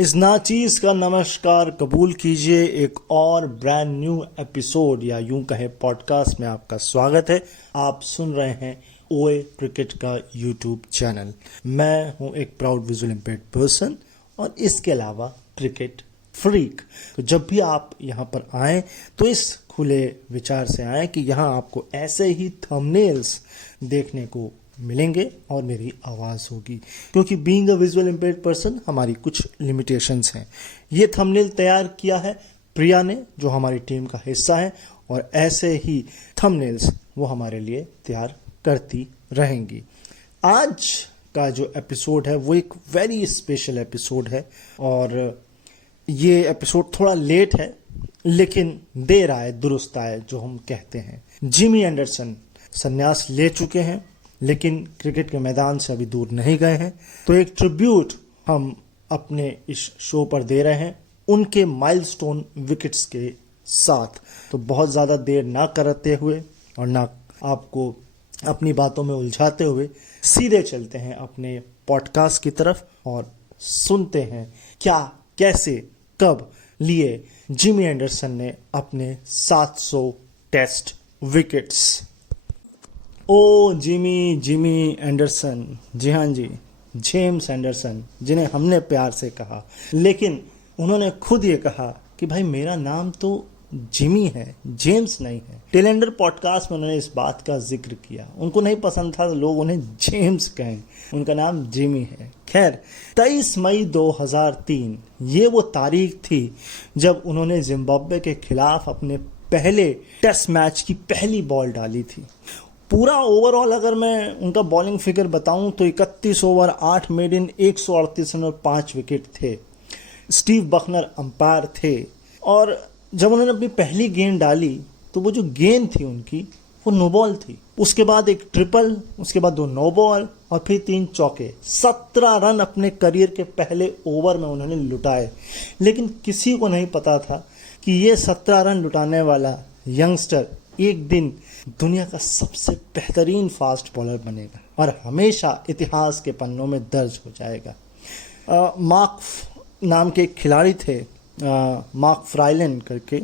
इस नाचीज का नमस्कार कबूल कीजिए। एक और ब्रांड न्यू एपिसोड या यूं कहे पॉडकास्ट में आपका स्वागत है। आप सुन रहे हैं ओए क्रिकेट का यूट्यूब चैनल। मैं हूं एक प्राउड विजुअल इम्पेयर्ड पर्सन और इसके अलावा क्रिकेट फ्रीक। तो जब भी आप यहाँ पर आएँ तो इस खुले विचार से आएँ कि यहाँ आपको ऐसे ही थंबनेल्स देखने को मिलेंगे और मेरी आवाज़ होगी, क्योंकि being a visual impaired person हमारी कुछ लिमिटेशंस हैं। ये थंबनेल तैयार किया है प्रिया ने, जो हमारी टीम का हिस्सा है, और ऐसे ही थंबनेल्स वो हमारे लिए तैयार करती रहेंगी। आज का जो एपिसोड है वो एक वेरी स्पेशल एपिसोड है और ये एपिसोड थोड़ा लेट है, लेकिन देर आए दुरुस्त आए जो हम कहते हैं। जिमी एंडरसन संन्यास ले चुके हैं, लेकिन क्रिकेट के मैदान से अभी दूर नहीं गए हैं। तो एक ट्रिब्यूट हम अपने इस शो पर दे रहे हैं उनके माइलस्टोन विकेट्स के साथ। तो बहुत ज़्यादा देर ना करते हुए और ना आपको अपनी बातों में उलझाते हुए सीधे चलते हैं अपने पॉडकास्ट की तरफ और सुनते हैं क्या, कैसे, कब लिए जिमी एंडरसन ने अपने 700 टेस्ट विकेट्स। ओ जिमी एंडरसन, जी हाँ जी, जेम्स एंडरसन, जिन्हें हमने प्यार से कहा, लेकिन उन्होंने खुद ये कहा कि भाई मेरा नाम तो जिमी है, जेम्स नहीं है। टेलेंडर पॉडकास्ट में उन्होंने इस बात का जिक्र किया। उनको नहीं पसंद था तो लोग उन्हें जेम्स कहें, उनका नाम जिमी है। खैर, 23 मई 2003 ये वो तारीख थी जब उन्होंने जिम्बाब्वे के खिलाफ अपने पहले टेस्ट मैच की पहली बॉल डाली थी। पूरा ओवरऑल अगर मैं उनका बॉलिंग फिगर बताऊं तो 31 ओवर 8 मेडन 138.5 विकेट थे। स्टीव बकनर अंपायर थे और जब उन्होंने अपनी पहली गेंद डाली तो वो जो गेंद थी उनकी वो नो बॉल थी। उसके बाद एक ट्रिपल, उसके बाद 2 नो बॉल और फिर 3 चौके। 17 रन अपने करियर के पहले ओवर में उन्होंने लुटाए, लेकिन किसी को नहीं पता था कि ये 17 रन लुटाने वाला यंगस्टर एक दिन दुनिया का सबसे बेहतरीन फास्ट बॉलर बनेगा और हमेशा इतिहास के पन्नों में दर्ज हो जाएगा। मार्क नाम के एक खिलाड़ी थे, मार्क फ्राइलन करके,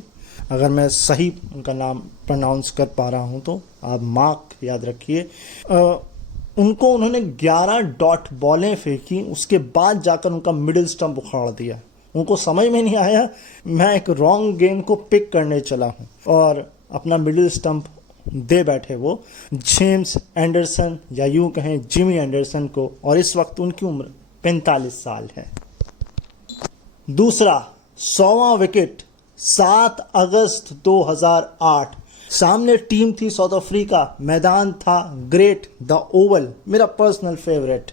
अगर मैं सही उनका नाम प्रोनाउंस कर पा रहा हूं तो आप मार्क याद रखिए। उनको उन्होंने 11 डॉट बॉलें फेंकी, उसके बाद जाकर उनका मिडिल स्टंप उखाड़ दिया। उनको समझ में नहीं आया मैं एक रॉन्ग गेंद को पिक करने चला हूं और अपना मिडिल स्टंप दे बैठे वो जेम्स एंडरसन या यूं कहें जिमी एंडरसन को, और इस वक्त उनकी उम्र 45 साल है। दूसरा 100वां विकेट 7 अगस्त 2008। सामने टीम थी साउथ अफ्रीका, मैदान था ग्रेट द ओवल, मेरा पर्सनल फेवरेट,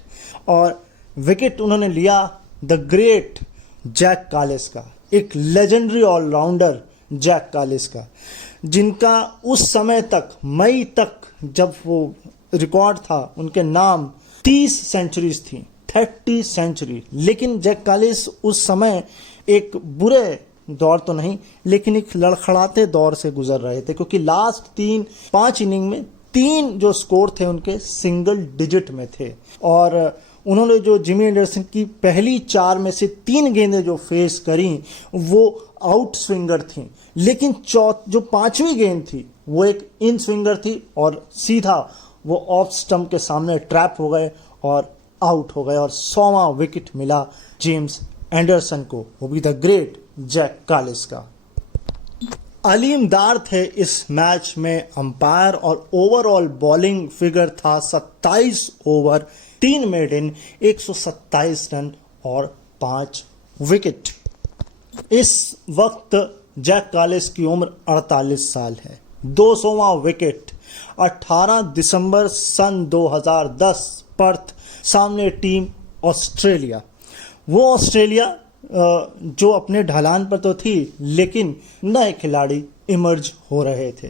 और विकेट उन्होंने लिया द ग्रेट जैक कालिस का, एक लेजेंडरी ऑलराउंडर जैक कालिस का, जिनका उस समय तक मई तक जब वो रिकॉर्ड था उनके नाम 30 सेंचुरीज थी, 30 सेंचुरी। लेकिन जैक कालिस उस समय एक बुरे दौर तो नहीं, लेकिन एक लड़खड़ाते दौर से गुजर रहे थे, क्योंकि लास्ट 5 इनिंग में 3 जो स्कोर थे उनके सिंगल डिजिट में थे। और उन्होंने जो जिमी एंडरसन की पहली 4 में से 3 गेंदें जो फेस करी वो आउट स्विंगर थी, लेकिन जो 5वीं गेंद थी वो एक इन स्विंगर थी और सीधा वो ऑफ स्टंप के सामने ट्रैप हो गए और आउट हो गए, और 100वां विकेट मिला जेम्स एंडरसन को, वो भी द ग्रेट जैक कालिस का। अलीम दार थे इस मैच में अंपायर और ओवरऑल बॉलिंग फिगर था 27 ओवर 3 मेडन 127 रन और 5 विकेट। इस वक्त जैक कालिस की उम्र 48 साल है। 200वां विकेट 18 दिसंबर सन 2010 पर्थ, सामने टीम ऑस्ट्रेलिया। वो ऑस्ट्रेलिया जो अपने ढलान पर तो थी, लेकिन नए खिलाड़ी इमर्ज हो रहे थे।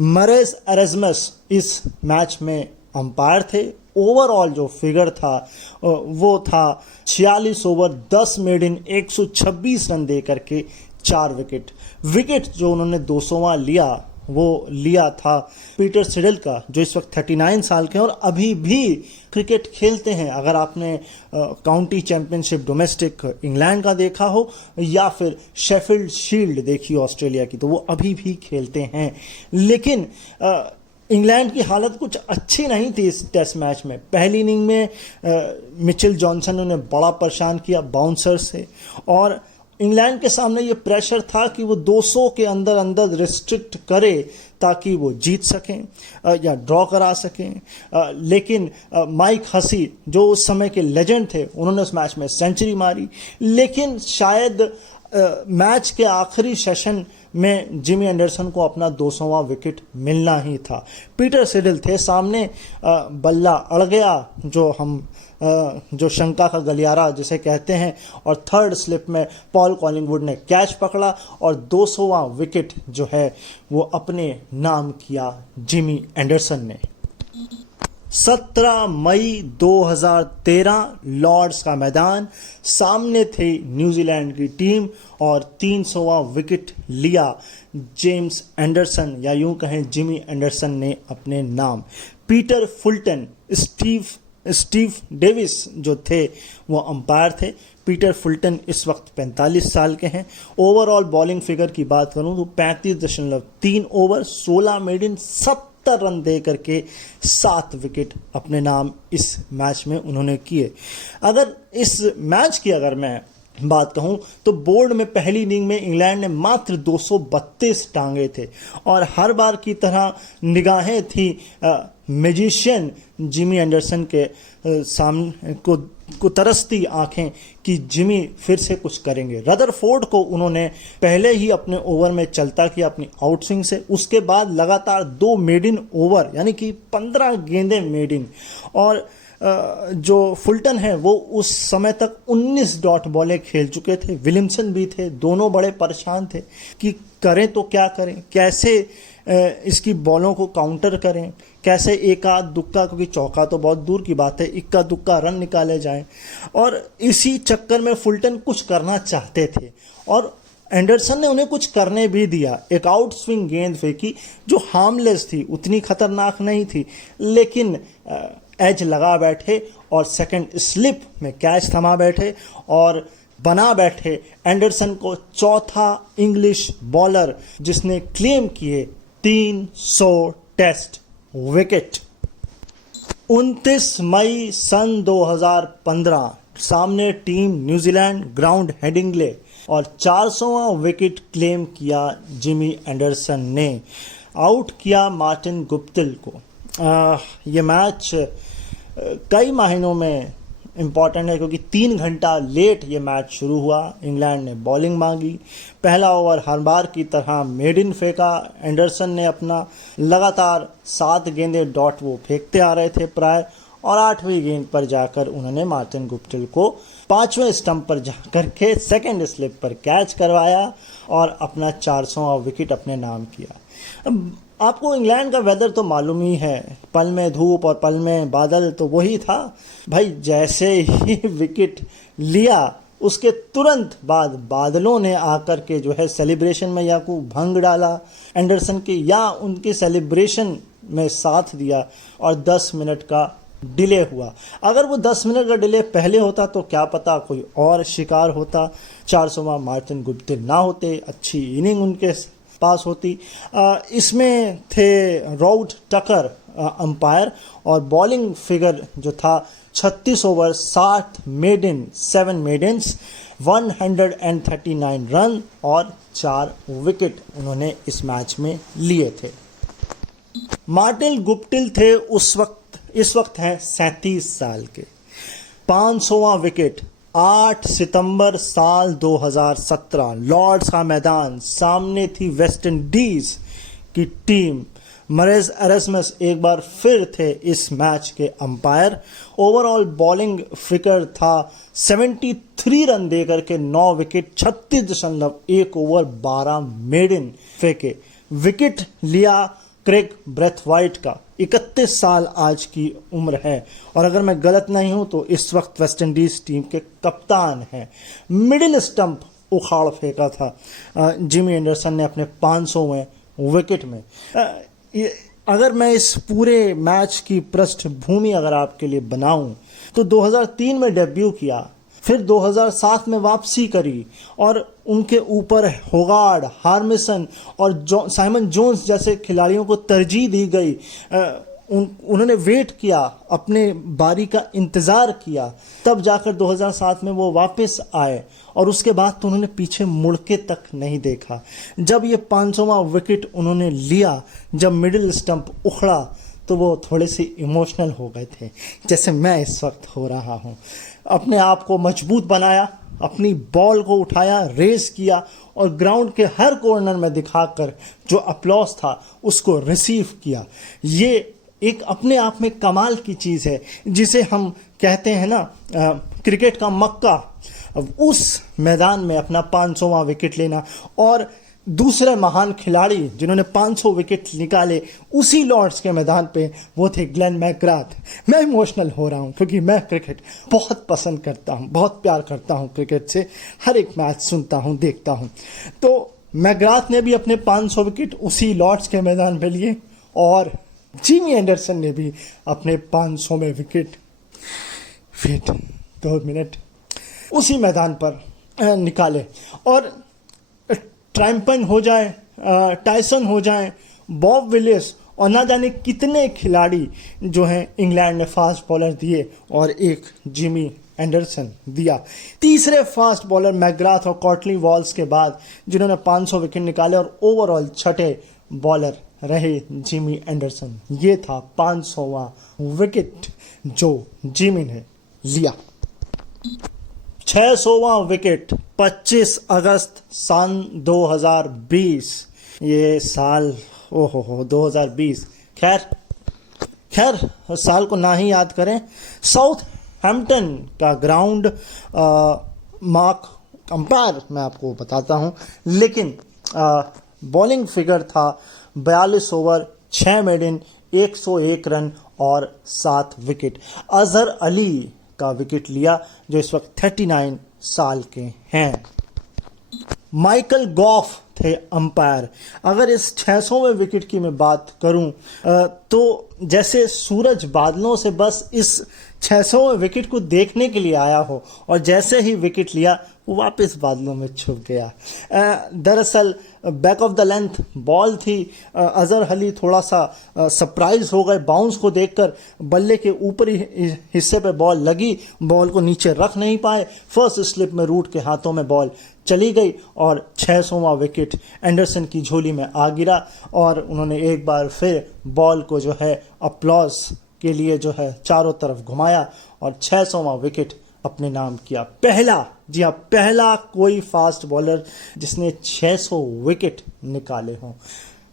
मरेस एरेजमस इस मैच में अंपायर थे। ओवरऑल जो फिगर था वो था 46 ओवर 10 मेडन 126 रन दे करके 4 विकेट। विकेट जो उन्होंने 200वां लिया वो लिया था पीटर सिडल का, जो इस वक्त 39 साल के हैं और अभी भी क्रिकेट खेलते हैं। अगर आपने काउंटी चैंपियनशिप डोमेस्टिक इंग्लैंड का देखा हो या फिर शेफील्ड शील्ड देखी ऑस्ट्रेलिया की, तो वो अभी भी खेलते हैं। लेकिन इंग्लैंड की हालत कुछ अच्छी नहीं थी इस टेस्ट मैच में। पहली इनिंग में मिचेल जॉनसन ने उन्हें बड़ा परेशान किया बाउंसर से, और इंग्लैंड के सामने ये प्रेशर था कि वो 200 के अंदर अंदर रिस्ट्रिक्ट करे ताकि वो जीत सकें या ड्रॉ करा सकें। लेकिन माइक हसी, जो उस समय के लेजेंड थे, उन्होंने उस मैच में सेंचुरी मारी। लेकिन शायद मैच के आखिरी सेशन में जिमी एंडरसन को अपना 200वां विकेट मिलना ही था। पीटर सिडल थे सामने, बल्ला अड़ गया, जो शंका का गलियारा जिसे कहते हैं, और थर्ड स्लिप में पॉल कॉलिंगवुड ने कैच पकड़ा और 200वां विकेट जो है वो अपने नाम किया जिमी एंडरसन ने। 17 मई 2013 लॉर्ड्स का मैदान, सामने थी न्यूजीलैंड की टीम और 300वां विकेट लिया जेम्स एंडरसन, या यूं कहें जिमी एंडरसन ने अपने नाम। पीटर फुलटन, स्टीव डेविस जो थे वो अंपायर थे। पीटर फुलटन इस वक्त 45 साल के हैं। ओवरऑल बॉलिंग फिगर की बात करूं तो 35.3 ओवर, 16 मेडन, 70 रन दे करके 7 विकेट अपने नाम इस मैच में उन्होंने किए। अगर इस मैच की मैं बात कहूं तो बोर्ड में पहली इनिंग में इंग्लैंड ने मात्र 232 टांगे थे और हर बार की तरह निगाहें थी मैजिशियन जिमी एंडरसन के सामने को तरसती आंखें कि जिमी फिर से कुछ करेंगे। रदरफोर्ड को उन्होंने पहले ही अपने ओवर में चलता किया अपनी आउटस्विंग से, उसके बाद लगातार 2 मेडन ओवर यानी कि 15 गेंदें मेडन, और जो फुलटन है वो उस समय तक 19 डॉट बॉलें खेल चुके थे। विलियमसन भी थे, दोनों बड़े परेशान थे कि करें तो क्या करें, कैसे इसकी बॉलों को काउंटर करें, कैसे एक आध दुक्का, क्योंकि चौका तो बहुत दूर की बात है, इक्का दुक्का रन निकाले जाएं। और इसी चक्कर में फुलटन कुछ करना चाहते थे और एंडरसन ने उन्हें कुछ करने भी दिया। एक आउट स्विंग गेंद फेंकी जो हार्मलेस थी, उतनी खतरनाक नहीं थी, लेकिन एज लगा बैठे और सेकंड स्लिप में कैच थमा बैठे और बना बैठे एंडरसन को चौथा इंग्लिश बॉलर जिसने क्लेम किए 300 टेस्ट विकेट। 29 मई सन 2015 सामने टीम न्यूजीलैंड, ग्राउंड हेडिंगले, और 400वां विकेट क्लेम किया जिमी एंडरसन ने। आउट किया मार्टिन गुप्टिल को। ये मैच कई मायनों में इम्पॉर्टेंट है क्योंकि 3 घंटा लेट ये मैच शुरू हुआ। इंग्लैंड ने बॉलिंग मांगी, पहला ओवर हर बार की तरह मेडन फेंका एंडरसन ने अपना, लगातार 7 गेंदें डॉट वो फेंकते आ रहे थे प्राय, और 8वीं गेंद पर जाकर उन्होंने मार्टिन गुप्टिल को 5वें स्टंप पर जाकर के सेकंड स्लिप पर कैच करवाया और अपना 400वां विकेट अपने नाम किया। अब आपको इंग्लैंड का वेदर तो मालूम ही है, पल में धूप और पल में बादल, तो वही था भाई। जैसे ही विकेट लिया उसके तुरंत बाद बादलों ने आकर के जो है सेलिब्रेशन में या को भंग डाला एंडरसन के, या उनके सेलिब्रेशन में साथ दिया और 10 मिनट का डिले हुआ। अगर वो 10 मिनट का डिले पहले होता तो क्या पता कोई और शिकार होता, 400वां मार्टिन गुप्टिल ना होते, अच्छी इनिंग उनके पास होती। इसमें थे रॉड टकर अंपायर, और बॉलिंग फिगर जो था 36 ओवर, 60 मेडन, 7 मेडन्स, 139 रन और 4 विकेट उन्होंने इस मैच में लिए थे। मार्टिन गुप्टिल थे इस वक्त हैं 37 साल के। 500वां विकेट 8 सितंबर साल 2017 लॉर्ड्स का मैदान, सामने थी वेस्ट इंडीज की टीम। मरेज एरेस्मस एक बार फिर थे इस मैच के अंपायर। ओवरऑल बॉलिंग फिगर था 73 रन देकर के 9 विकेट, 36.1 ओवर, 12 मेडन फेंके। विकेट लिया क्रेग ब्रेथवाइट का, 31 साल आज की उम्र है, और अगर मैं गलत नहीं हूं तो इस वक्त वेस्ट इंडीज टीम के कप्तान हैं। मिडिल स्टंप उखाड़ फेंका था जिमी एंडरसन ने अपने 500वें विकेट में। अगर मैं इस पूरे मैच की पृष्ठभूमि अगर आपके लिए बनाऊं तो 2003 में डेब्यू किया, फिर 2007 में वापसी करी और उनके ऊपर होगार्ड, हार्मिसन और साइमन जोन्स जैसे खिलाड़ियों को तरजीह दी गई। उन्होंने वेट किया, अपने बारी का इंतज़ार किया, तब जाकर 2007 में वो वापस आए और उसके बाद तो उन्होंने पीछे मुड़ के तक नहीं देखा। जब ये 500वां विकेट उन्होंने लिया, जब मिडिल स्टंप उखड़ा तो वो थोड़े से इमोशनल हो गए थे, जैसे मैं इस वक्त हो रहा हूँ। अपने आप को मजबूत बनाया, अपनी बॉल को उठाया, रेस किया और ग्राउंड के हर कॉर्नर में दिखाकर जो अपलॉज था उसको रिसीव किया। ये एक अपने आप में कमाल की चीज़ है, जिसे हम कहते हैं ना क्रिकेट का मक्का। उस मैदान में अपना 500वां विकेट लेना और दूसरे महान खिलाड़ी जिन्होंने 500 विकेट निकाले उसी लॉर्ड्स के मैदान पे, वो थे ग्लेन मैकग्राथ। मैं इमोशनल हो रहा हूँ क्योंकि मैं क्रिकेट बहुत पसंद करता हूँ, बहुत प्यार करता हूँ क्रिकेट से, हर एक मैच सुनता हूँ, देखता हूँ। तो मैकग्राथ ने भी अपने 500 विकेट उसी लॉर्ड्स के मैदान पे लिए और जिमी एंडरसन ने भी अपने 500वें विकेट, वेट 2 मिनट, उसी मैदान पर निकाले। और ट्रैम्पन हो जाए, टाइसन हो जाए, बॉब विलिस और ना जाने कितने खिलाड़ी जो हैं इंग्लैंड ने फास्ट बॉलर दिए और एक जिमी एंडरसन दिया। तीसरे फास्ट बॉलर मैकग्राथ और कॉटली वॉल्स के बाद जिन्होंने 500 विकेट निकाले और ओवरऑल छठे बॉलर रहे जिमी एंडरसन। ये था 500वां विकेट जो जिमी ने लिया। 600वां विकेट 25 अगस्त सन 2020। ये साल ओहो 2020, खैर साल को ना ही याद करें। साउथ हैम्पटन का ग्राउंड मार्क अंपायर मैं आपको बताता हूँ, लेकिन बॉलिंग फिगर था 42 ओवर 6 मेडन 101 रन और 7 विकेट। अजहर अली का विकेट लिया जो इस वक्त 39 साल के हैं। माइकल गॉफ थे अंपायर। अगर इस 600वें विकेट की मैं बात करूं तो जैसे सूरज बादलों से बस इस 600वें विकेट को देखने के लिए आया हो और जैसे ही विकेट लिया वो वापस बादलों में छुप गया। दरअसल back of the length ball थी। अजहर अली थोड़ा सा सरप्राइज हो गए बाउंस को देखकर। बल्ले के ऊपरी हिस्से पे बॉल लगी, बॉल को नीचे रख नहीं पाए। फर्स्ट स्लिप में रूट के हाथों में बॉल चली गई और 600वां विकेट एंडरसन की झोली में आ गिरा और उन्होंने एक बार फिर बॉल को जो है अपलॉज के लिए जो है चारों तरफ घुमाया और 600वां विकेट अपने नाम किया। पहला, जी हाँ, पहला कोई फास्ट बॉलर जिसने 600 विकेट निकाले हों।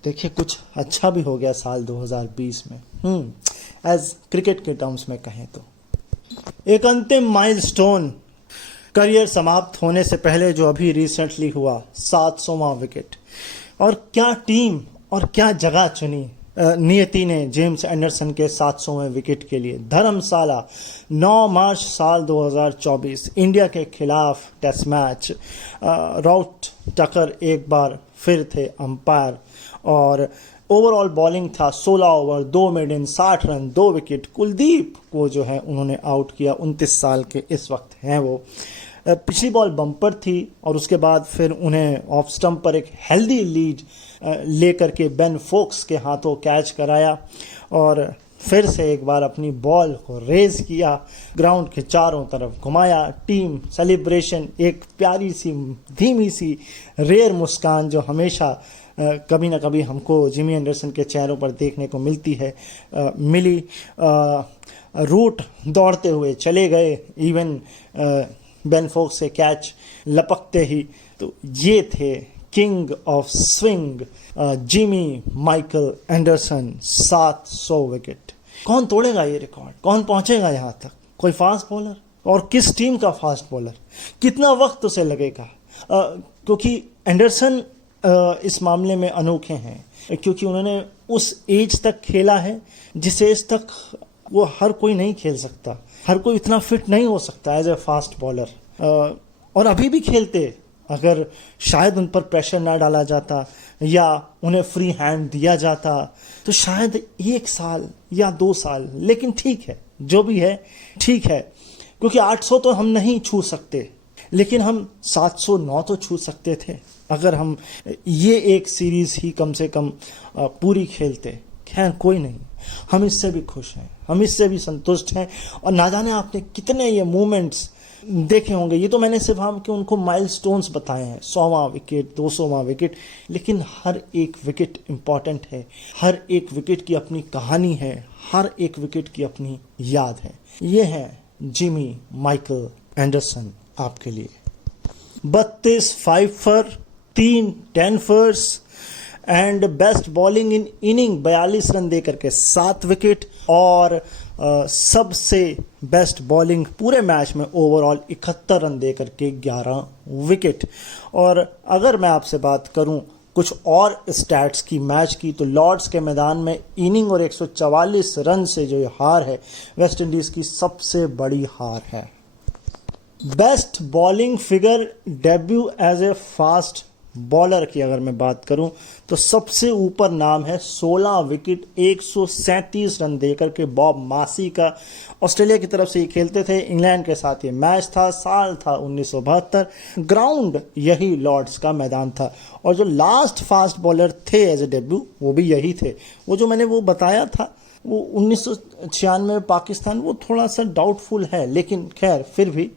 देखिए कुछ अच्छा भी हो गया साल 2020 में एज क्रिकेट के टर्म्स में कहें तो। एक अंतिम माइलस्टोन करियर समाप्त होने से पहले जो अभी रिसेंटली हुआ, 700वां विकेट। और क्या टीम और क्या जगह चुनी नियति ने जेम्स एंडरसन के 700वें विकेट के लिए। धर्मशाला 9 मार्च साल 2024 इंडिया के खिलाफ टेस्ट मैच। रॉट टकर एक बार फिर थे अंपायर और ओवरऑल बॉलिंग था 16 over 2 maiden 60 run 2 wicket. Kuldeep को जो है उन्होंने आउट किया, 29 साल के इस वक्त हैं वो। पिछली बॉल बम्पर थी और उसके बाद फिर उन्हें ऑफ स्टंप पर एक हेल्दी लीड लेकर के बेन फोक्स के हाथों कैच कराया और फिर से एक बार अपनी बॉल को रेज किया, ग्राउंड के चारों तरफ घुमाया। टीम सेलिब्रेशन, एक प्यारी सी धीमी सी रेयर मुस्कान जो हमेशा कभी ना कभी हमको जिमी एंडरसन के चेहरों पर देखने को मिलती है, मिली। रूट दौड़ते हुए चले गए, इवन बेन फोक्स से कैच लपकते ही। तो ये थे king of swing Jimmy Michael Anderson, 700 wicket. कौन तोड़ेगा ये रिकॉर्ड? कौन पहुंचेगा यहाँ तक? कोई फास्ट बॉलर? और किस टीम का फास्ट बॉलर? कितना वक्त उसे लगेगा? क्योंकि एंडरसन इस मामले में अनोखे हैं, क्योंकि उन्होंने उस एज तक खेला है जिस एज तक वो हर कोई नहीं खेल सकता। हर कोई इतना फिट नहीं हो सकता एज ए फास्ट बॉलर। और अभी भी खेलते अगर शायद उन पर प्रेशर ना डाला जाता या उन्हें फ्री हैंड दिया जाता तो शायद 1 साल या 2 साल, लेकिन ठीक है, जो भी है ठीक है, क्योंकि 800 तो हम नहीं छू सकते, लेकिन हम 709 तो छू सकते थे अगर हम ये एक सीरीज ही कम से कम पूरी खेलते। खैर कोई नहीं, हम इससे भी खुश हैं, हम इससे भी संतुष्ट हैं। और ना जाने आपने कितने ये मोमेंट्स देखे होंगे, ये तो मैंने सिर्फ हम कि उनको माइलस्टोन्स बताए हैं, 100वां विकेट, 200वां विकेट, लेकिन हर एक विकेट इम्पॉर्टेंट है, हर एक विकेट की अपनी कहानी है, हर एक विकेट की अपनी याद है। ये है जिमी माइकल एंडरसन आपके लिए। 32 5 3 10 and best bowling in inning 42 run दे करके 7 विकेट, और सबसे बेस्ट बॉलिंग पूरे मैच में ओवरऑल 71 रन दे करके 11 विकेट। और अगर मैं आपसे बात करूं कुछ और स्टैट्स की मैच की, तो लॉर्ड्स के मैदान में इनिंग और 144 रन से जो हार है वेस्ट इंडीज की सबसे बड़ी हार है। Best bowling figure debut as a fast bowler की अगर मैं बात करूं तो सबसे ऊपर नाम है 16 विकेट 137 रन देकर के बॉब मासी का। ऑस्ट्रेलिया की तरफ से ये खेलते थे, इंग्लैंड के साथ ये मैच था, साल था 1972, ग्राउंड यही लॉर्ड्स का मैदान था। और जो लास्ट फास्ट बॉलर थे एज ए डेब्यू वो भी यही थे। वो जो मैंने वो बताया था वो 1996 में पाकिस्तान, वो थोड़ा सा डाउटफुल है, लेकिन खैर फिर भी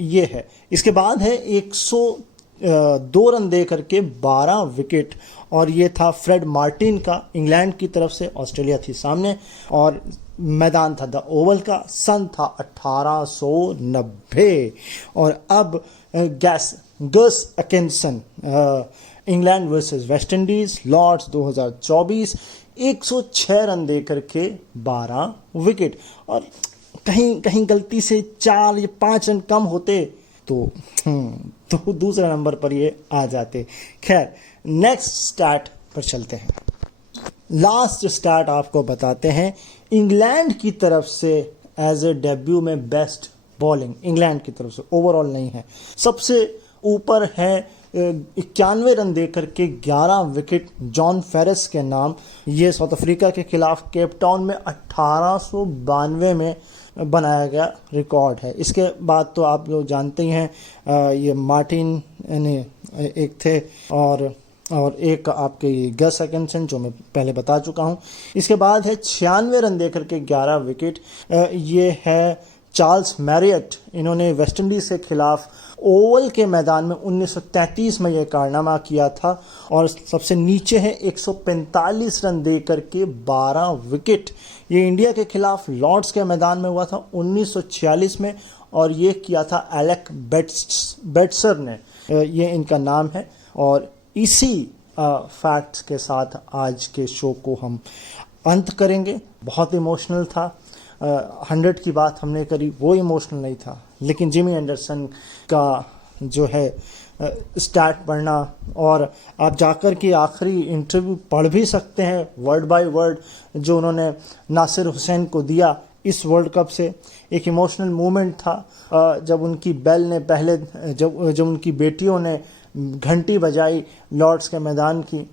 ये है। इसके बाद है 102 रन दे करके 12 विकेट, और ये था फ्रेड मार्टिन का, इंग्लैंड की तरफ से, ऑस्ट्रेलिया थी सामने, और मैदान था द ओवल का, सन था 1890। और अब Gus Atkinson, England versus West Indies, Lord's 2024, 106 run दे करके 12 विकेट। और कहीं कहीं गलती से 4 या 5 रन कम होते तो दूसरे नंबर पर ये आ जाते। खैर नेक्स्ट स्टैट पर चलते हैं। लास्ट स्टैट आपको बताते हैं इंग्लैंड की तरफ से एज ए डेब्यू में बेस्ट बॉलिंग, इंग्लैंड की तरफ से, ओवरऑल नहीं है। सबसे ऊपर है 91 रन देकर के 11 विकेट जॉन फेरिस के नाम। ये साउथ अफ्रीका के खिलाफ केप टाउन में 1892 में बनाया गया रिकॉर्ड है। इसके बाद तो आप लोग जानते ही हैं, ये मार्टिन एक थे, और एक आपके गस एकिंसन जो मैं पहले बता चुका हूं। इसके बाद है 96 रन देकर के 11 विकेट, ये है चार्ल्स मैरियट। इन्होंने वेस्ट इंडीज के खिलाफ ओवल के मैदान में 1933 में यह कारनामा किया था। और सबसे नीचे है 145 रन देकर के 12 विकेट। ये इंडिया के खिलाफ लॉर्ड्स के मैदान में हुआ था 1946 में, और ये किया था एलेक बेट्सर ने, ये इनका नाम है। और इसी फैक्ट्स के साथ आज के शो को हम अंत करेंगे। बहुत इमोशनल था, 100 की बात हमने करी, वो इमोशनल नहीं था, लेकिन जिमी एंडरसन का जो है स्टैट पढ़ना, और आप जाकर के आखिरी इंटरव्यू पढ़ भी सकते हैं वर्ड बाय वर्ड जो उन्होंने नासिर हुसैन को दिया इस वर्ल्ड कप से। एक इमोशनल मोमेंट था जब उनकी बेल ने पहले, जब उनकी बेटियों ने घंटी बजाई लॉर्ड्स के मैदान की,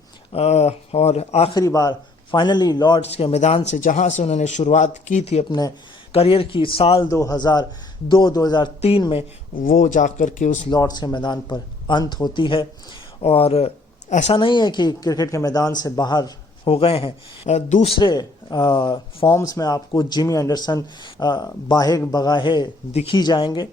और आखिरी बार फाइनली लॉर्ड्स के मैदान से, जहां से उन्होंने शुरुआत की थी अपने करियर की साल 2002-2003 में, वो जाकर के उस लॉर्ड्स के मैदान पर अंत होती है। और ऐसा नहीं है कि क्रिकेट के मैदान से बाहर हो गए हैं, दूसरे फॉर्म्स में आपको जिमी एंडरसन बाहे बगाहे दिखी जाएंगे।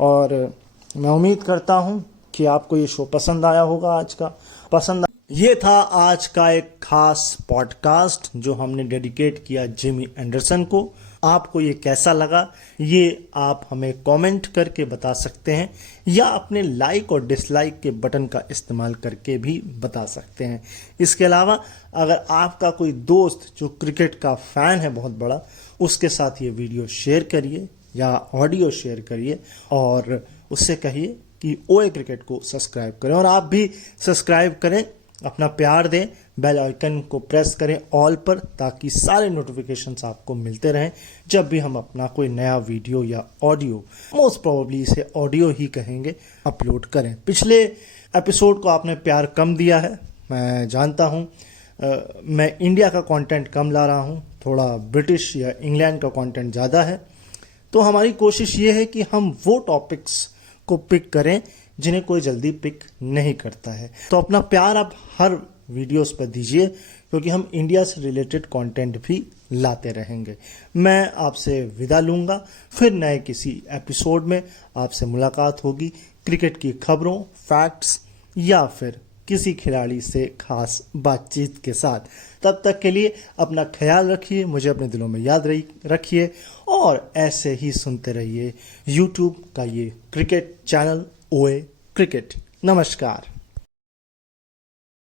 और मैं उम्मीद करता हूं कि आपको ये शो पसंद आया होगा। आज का पसंद, ये था आज का एक खास पॉडकास्ट जो हमने डेडिकेट किया जिमी एंडरसन को। आपको ये कैसा लगा ये आप हमें कमेंट करके बता सकते हैं, या अपने लाइक और डिसलाइक के बटन का इस्तेमाल करके भी बता सकते हैं। इसके अलावा अगर आपका कोई दोस्त जो क्रिकेट का फैन है बहुत बड़ा, उसके साथ ये वीडियो शेयर करिए या ऑडियो शेयर करिए, और उससे कहिए कि ओए क्रिकेट को सब्सक्राइब करें। और आप भी सब्सक्राइब करें अपना प्यार दें, बेल आइकन को प्रेस करें ऑल पर, ताकि सारे नोटिफिकेशंस आपको मिलते रहें जब भी हम अपना कोई नया वीडियो या ऑडियो, मोस्ट प्रोबेबली इसे ऑडियो ही कहेंगे, अपलोड करें। पिछले एपिसोड को आपने प्यार कम दिया है, मैं जानता हूँ। मैं इंडिया का कंटेंट कम ला रहा हूँ, थोड़ा ब्रिटिश या इंग्लैंड का कंटेंट ज़्यादा है। तो हमारी कोशिश ये है कि हम वो टॉपिक्स को पिक करें जिन्हें कोई जल्दी पिक नहीं करता है। तो अपना प्यार आप हर वीडियोस पर दीजिए, क्योंकि हम इंडिया से रिलेटेड कंटेंट भी लाते रहेंगे। मैं आपसे विदा लूँगा, फिर नए किसी एपिसोड में आपसे मुलाकात होगी क्रिकेट की खबरों, फैक्ट्स या फिर किसी खिलाड़ी से खास बातचीत के साथ। तब तक के लिए अपना ख्याल रखिए, मुझे अपने दिलों में याद रखिए और ऐसे ही सुनते रहिए YouTube का ये क्रिकेट चैनल ओए क्रिकेट। नमस्कार।